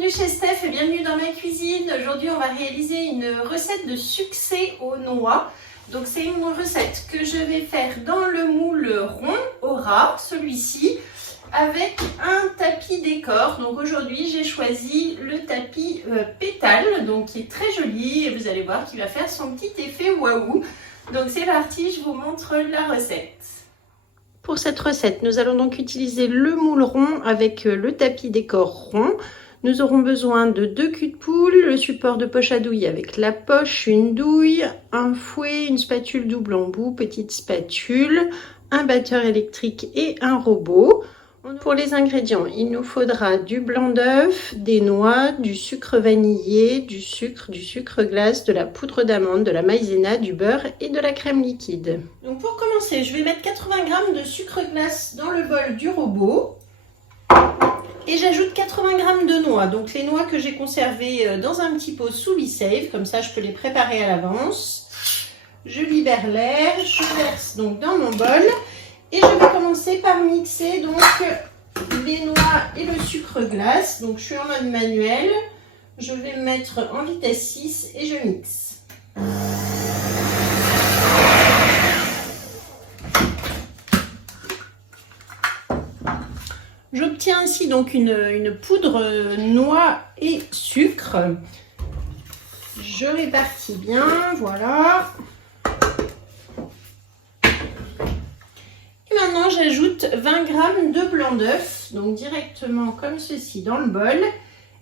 bienvenue chez Steph et bienvenue dans ma cuisine. Aujourd'hui on va réaliser une recette de succès aux noix. Donc c'est une recette que je vais faire dans le moule rond au ras, celui-ci, avec un tapis décor. Donc aujourd'hui j'ai choisi le tapis pétale, donc qui est très joli et vous allez voir qu'il va faire son petit effet waouh. Donc c'est parti, je vous montre la recette. Pour cette recette, nous allons donc utiliser le moule rond avec le tapis décor rond. Nous aurons besoin de 2 culs de poule, le support de poche à douille avec la poche, une douille, un fouet, une spatule double embout, petite spatule, un batteur électrique et un robot. Pour les ingrédients, il nous faudra du blanc d'œuf, des noix, du sucre vanillé, du sucre glace, de la poudre d'amande, de la maïzena, du beurre et de la crème liquide. Donc pour commencer, je vais mettre 80 g de sucre glace dans le bol du robot. Et j'ajoute 80 g de noix, donc les noix que j'ai conservées dans un petit pot sous Be-Safe, comme ça je peux les préparer à l'avance. Je libère l'air, je verse donc dans mon bol. Et je vais commencer par mixer donc les noix et le sucre glace. Donc je suis en mode manuel. Je vais me mettre en vitesse 6 et je mixe. J'obtiens ainsi donc une poudre noix et sucre. Je répartis bien, voilà. Maintenant, j'ajoute 20 g de blanc d'œuf, donc directement comme ceci dans le bol.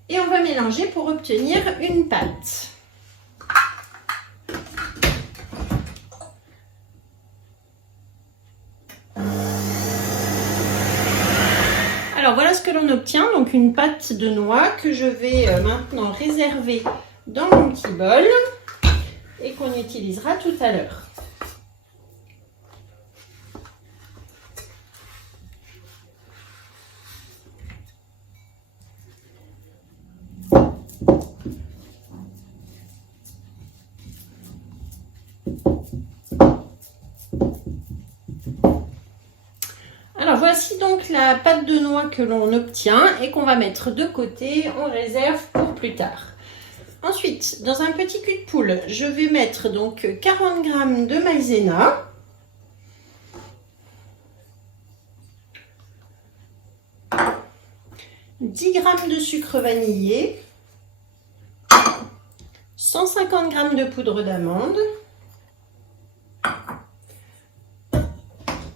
Et on va mélanger pour obtenir une pâte. Alors voilà ce que l'on obtient, donc une pâte de noix que je vais maintenant réserver dans mon petit bol et qu'on utilisera tout à l'heure. Alors voici donc la pâte de noix que l'on obtient et qu'on va mettre de côté, on réserve pour plus tard. Ensuite, dans un petit cul de poule, je vais mettre donc 40 g de maïzena. « 10 g de sucre vanillé, 150 g de poudre d'amande.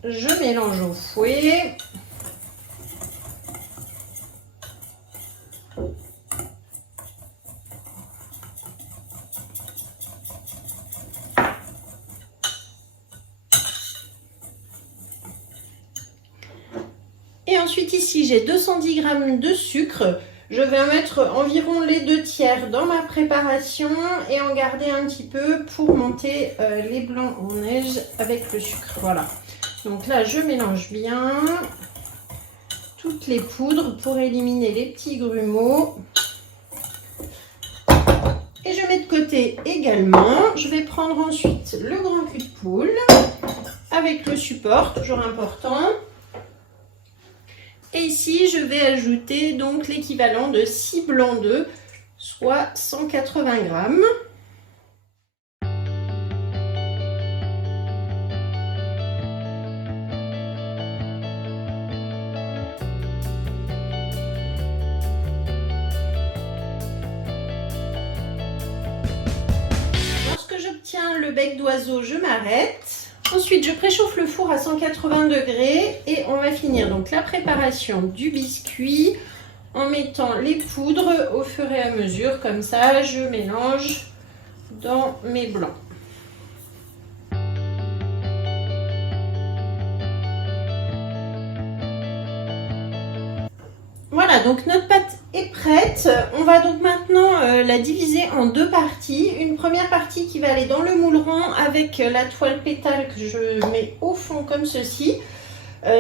Je mélange au fouet. Et ensuite ici j'ai 210 g de sucre. Je vais en mettre environ les 2/3 dans ma préparation et en garder un petit peu pour monter les blancs en neige avec le sucre. Voilà. Donc là, je mélange bien toutes les poudres pour éliminer les petits grumeaux. Et je mets de côté également. Je vais prendre ensuite le grand cul de poule avec le support, toujours important. Et ici, je vais ajouter donc l'équivalent de 6 blancs d'œufs, soit 180 g. J'obtiens le bec d'oiseau, je m'arrête. Ensuite, je préchauffe le four à 180 degrés et on va finir donc la préparation du biscuit en mettant les poudres au fur et à mesure. Comme ça, je mélange dans mes blancs. Voilà, donc notre pâte est prête. On va donc maintenant la diviser en 2 parties. Une première partie qui va aller dans le moule rond avec la toile pétale que je mets au fond comme ceci.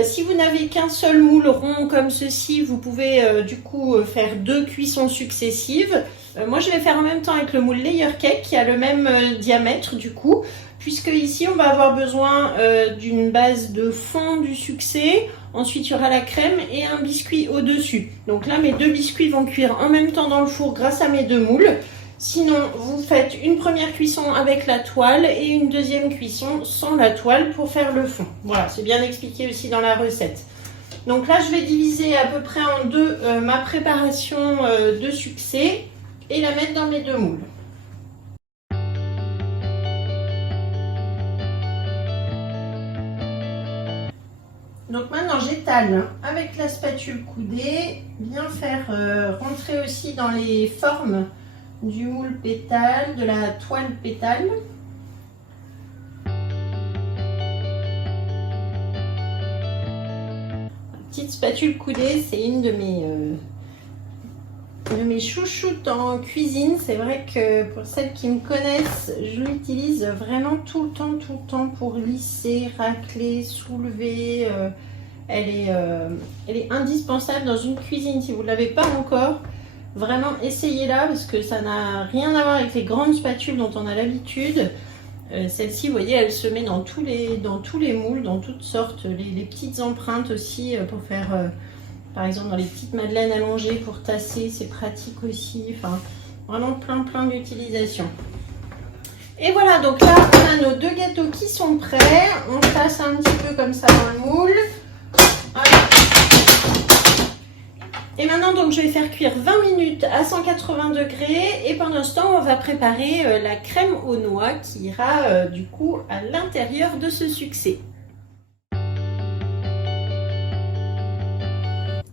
Si vous n'avez qu'un seul moule rond comme ceci, vous pouvez du coup faire 2 cuissons successives. Moi je vais faire en même temps avec le moule layer cake qui a le même diamètre du coup, puisque ici on va avoir besoin d'une base de fond du succès, ensuite il y aura la crème et un biscuit au-dessus. Donc là mes 2 biscuits vont cuire en même temps dans le four grâce à mes 2 moules. Sinon, vous faites une première cuisson avec la toile et une deuxième cuisson sans la toile pour faire le fond. Voilà, c'est bien expliqué aussi dans la recette. Donc là, je vais diviser à peu près en deux ma préparation de succès et la mettre dans mes 2 moules. Donc maintenant, j'étale avec la spatule coudée, bien faire rentrer aussi dans les formes du moule pétale, de la toile pétale. Petite spatule coudée, c'est une de mes chouchoutes en cuisine. C'est vrai que pour celles qui me connaissent, je l'utilise vraiment tout le temps pour lisser, racler, soulever. Elle est indispensable dans une cuisine. Si vous ne l'avez pas encore, vraiment essayez-la parce que ça n'a rien à voir avec les grandes spatules dont on a l'habitude. Celle-ci, vous voyez, elle se met dans tous les moules, dans toutes sortes. Les petites empreintes aussi pour faire, par exemple, dans les petites madeleines allongées pour tasser, c'est pratique aussi. Enfin, vraiment plein d'utilisations. Et voilà, donc là, on a nos 2 gâteaux qui sont prêts. On tasse un petit peu comme ça dans le moule. Voilà. Et maintenant, donc, je vais faire cuire 20 minutes à 180 degrés. Et pendant ce temps, on va préparer la crème aux noix qui ira du coup à l'intérieur de ce succès.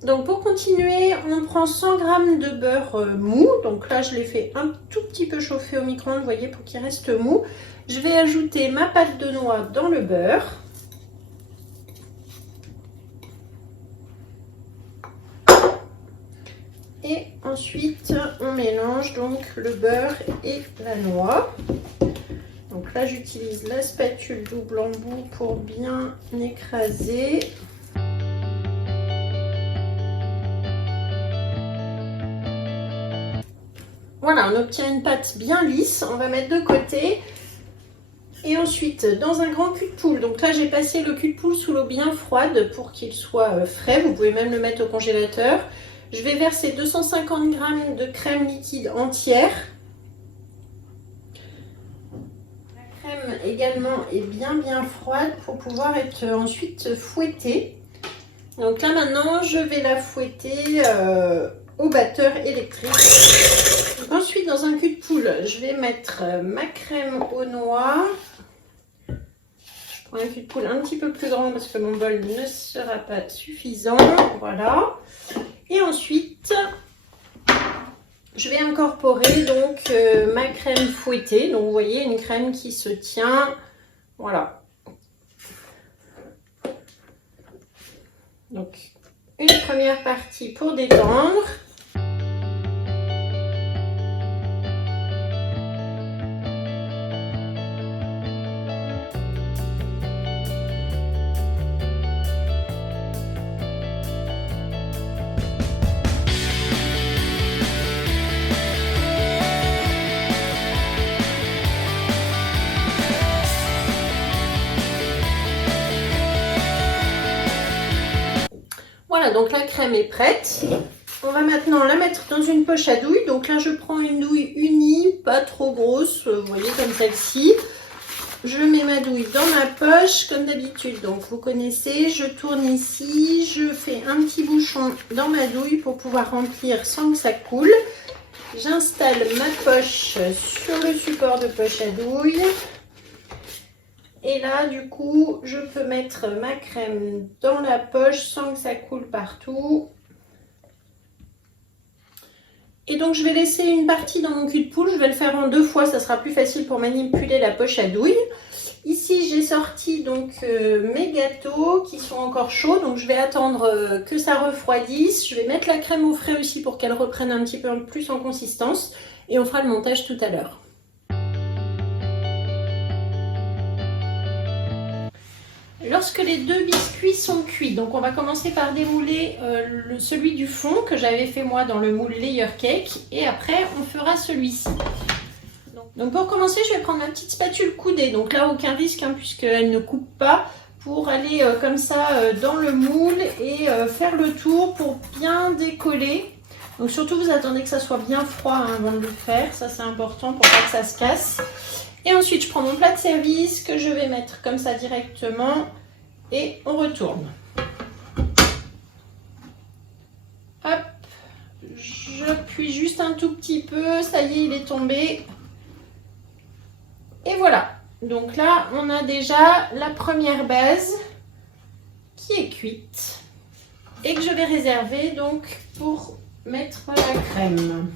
Donc pour continuer, on prend 100 g de beurre mou. Donc là, je l'ai fait un tout petit peu chauffer au micro-ondes, vous voyez, pour qu'il reste mou. Je vais ajouter ma pâte de noix dans le beurre. Et ensuite, on mélange donc le beurre et la noix. Donc là, j'utilise la spatule double embout pour bien écraser. Voilà, on obtient une pâte bien lisse. On va mettre de côté. Et ensuite, dans un grand cul de poule. Donc là, j'ai passé le cul de poule sous l'eau bien froide pour qu'il soit frais. Vous pouvez même le mettre au congélateur. Je vais verser 250 g de crème liquide entière. La crème également est bien froide pour pouvoir être ensuite fouettée. Donc là maintenant, je vais la fouetter au batteur électrique. Ensuite, dans un cul de poule, je vais mettre ma crème aux noix. Je prends un cul de poule un petit peu plus grand parce que mon bol ne sera pas suffisant. Voilà. Et ensuite, je vais incorporer donc ma crème fouettée. Donc vous voyez, une crème qui se tient. Voilà. Donc une première partie pour détendre. Voilà, donc la crème est prête. On va maintenant la mettre dans une poche à douille. Donc là, je prends une douille unie, pas trop grosse, vous voyez, comme celle-ci. Je mets ma douille dans ma poche, comme d'habitude. Donc vous connaissez, je tourne ici, je fais un petit bouchon dans ma douille pour pouvoir remplir sans que ça coule. J'installe ma poche sur le support de poche à douille. Et là, du coup, je peux mettre ma crème dans la poche sans que ça coule partout. Et donc, je vais laisser une partie dans mon cul de poule. Je vais le faire en 2 fois, ça sera plus facile pour manipuler la poche à douille. Ici, j'ai sorti donc mes gâteaux qui sont encore chauds. Donc, je vais attendre que ça refroidisse. Je vais mettre la crème au frais aussi pour qu'elle reprenne un petit peu plus en consistance. Et on fera le montage tout à l'heure. lorsque les deux biscuits sont cuits. Donc on va commencer par dérouler celui du fond que j'avais fait moi dans le moule layer cake et après on fera celui-ci. Donc pour commencer, je vais prendre ma petite spatule coudée. Donc là, aucun risque puisqu'elle ne coupe pas, pour aller comme ça dans le moule et faire le tour pour bien décoller. Donc surtout, vous attendez que ça soit bien froid avant de le faire. Ça, c'est important pour pas que ça se casse. Et ensuite, je prends mon plat de service que je vais mettre comme ça directement et on retourne. Hop, j'appuie juste un tout petit peu. Ça y est, il est tombé. Et voilà. Donc là, on a déjà la première base qui est cuite et que je vais réserver donc pour mettre la crème.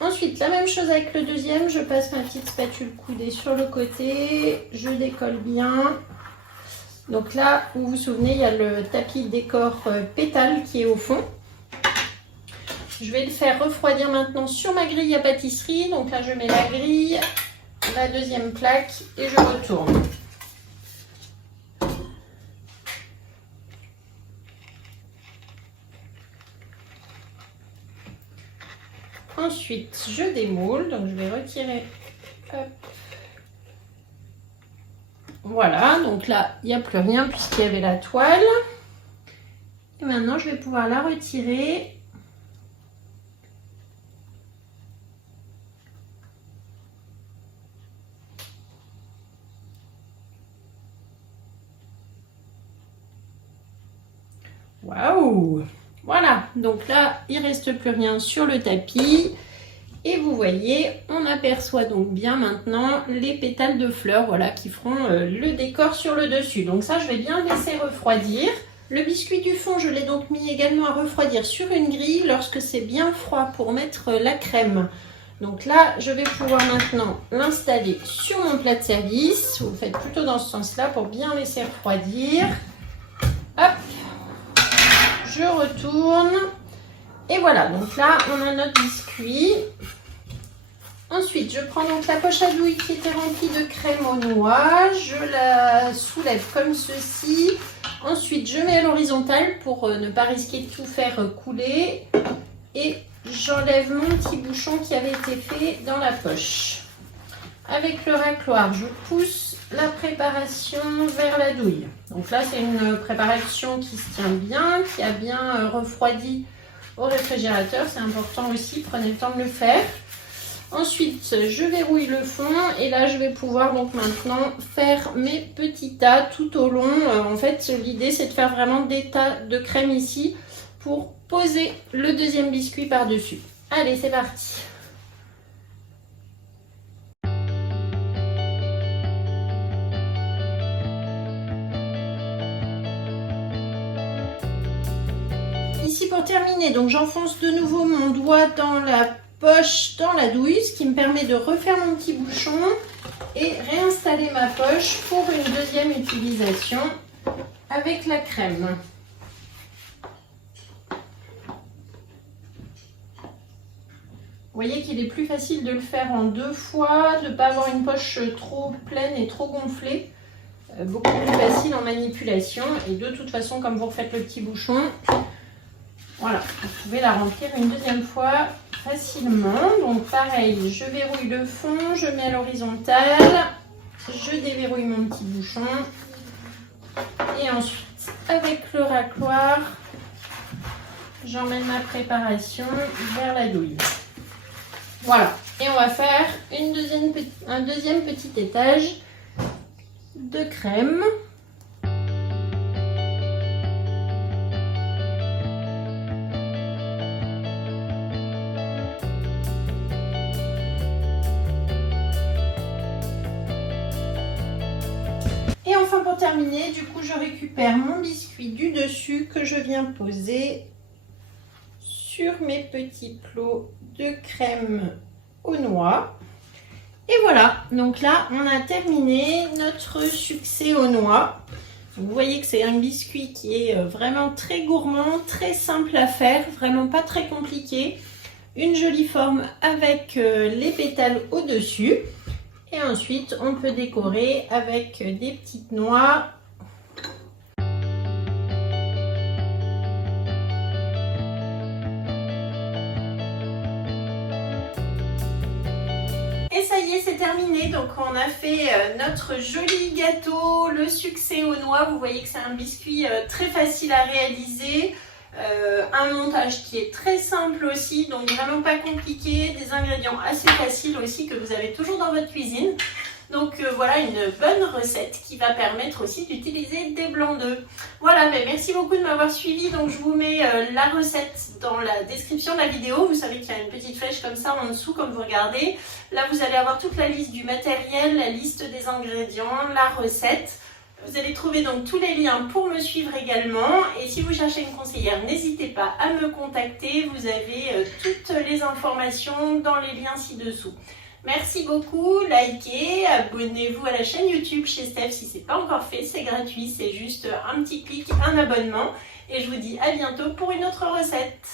Ensuite, la même chose avec le deuxième, je passe ma petite spatule coudée sur le côté, je décolle bien. Donc là, vous vous souvenez, il y a le tapis décor pétale qui est au fond. Je vais le faire refroidir maintenant sur ma grille à pâtisserie. Donc là, je mets la grille, la deuxième plaque et je retourne. Ensuite, je démoule, donc je vais retirer. Hop. Voilà, donc là, il n'y a plus rien puisqu'il y avait la toile. Et maintenant, je vais pouvoir la retirer. Waouh! Voilà, donc là, il ne reste plus rien sur le tapis. Et vous voyez, on aperçoit donc bien maintenant les pétales de fleurs, voilà, qui feront le décor sur le dessus. Donc ça, je vais bien laisser refroidir. Le biscuit du fond, je l'ai donc mis également à refroidir sur une grille lorsque c'est bien froid pour mettre la crème. Donc là, je vais pouvoir maintenant l'installer sur mon plat de service. Vous faites plutôt dans ce sens-là pour bien laisser refroidir. Hop! Je retourne et voilà, donc là on a notre biscuit. Ensuite je prends donc la poche à douille qui était remplie de crème aux noix, je la soulève comme ceci. Ensuite je mets à l'horizontale pour ne pas risquer de tout faire couler et j'enlève mon petit bouchon qui avait été fait dans la poche. Avec le racloir, je pousse la préparation vers la douille. Donc là, c'est une préparation qui se tient bien, qui a bien refroidi au réfrigérateur. C'est important aussi, prenez le temps de le faire. Ensuite, je verrouille le fond et là, je vais pouvoir donc maintenant faire mes petits tas tout au long. En fait, l'idée, c'est de faire vraiment des tas de crème ici pour poser le deuxième biscuit par-dessus. Allez, c'est parti! Ici pour terminer, donc j'enfonce de nouveau mon doigt dans la poche, dans la douille, ce qui me permet de refaire mon petit bouchon et réinstaller ma poche pour une deuxième utilisation avec la crème. Vous voyez qu'il est plus facile de le faire en deux fois, de ne pas avoir une poche trop pleine et trop gonflée. Beaucoup plus facile en manipulation et de toute façon, comme vous refaites le petit bouchon, voilà, vous pouvez la remplir une deuxième fois facilement. Donc pareil, je verrouille le fond, je mets à l'horizontale, je déverrouille mon petit bouchon et ensuite avec le racloir, j'emmène ma préparation vers la douille. Voilà, et on va faire un deuxième petit étage de crème. Et enfin pour terminer, du coup je récupère mon biscuit du dessus que je viens poser sur mes petits plots de crème aux noix. Et voilà, donc là on a terminé notre succès aux noix. Vous voyez que c'est un biscuit qui est vraiment très gourmand, très simple à faire, vraiment pas très compliqué. Une jolie forme avec les pétales au-dessus. Et ensuite, on peut décorer avec des petites noix. Et ça y est, c'est terminé. Donc on a fait notre joli gâteau, le succès aux noix. Vous voyez que c'est un biscuit très facile à réaliser. Un montage qui est très simple aussi, donc vraiment pas compliqué, des ingrédients assez faciles aussi que vous avez toujours dans votre cuisine. Donc voilà une bonne recette qui va permettre aussi d'utiliser des blancs d'œufs. Voilà, mais merci beaucoup de m'avoir suivi. Donc je vous mets la recette dans la description de la vidéo. Vous savez qu'il y a une petite flèche comme ça en dessous, comme vous regardez. Là vous allez avoir toute la liste du matériel, la liste des ingrédients, la recette. Vous allez trouver donc tous les liens pour me suivre également. Et si vous cherchez une conseillère, n'hésitez pas à me contacter. Vous avez toutes les informations dans les liens ci-dessous. Merci beaucoup, likez, abonnez-vous à la chaîne YouTube chez Steph si ce n'est pas encore fait, c'est gratuit, c'est juste un petit clic, un abonnement. Et je vous dis à bientôt pour une autre recette.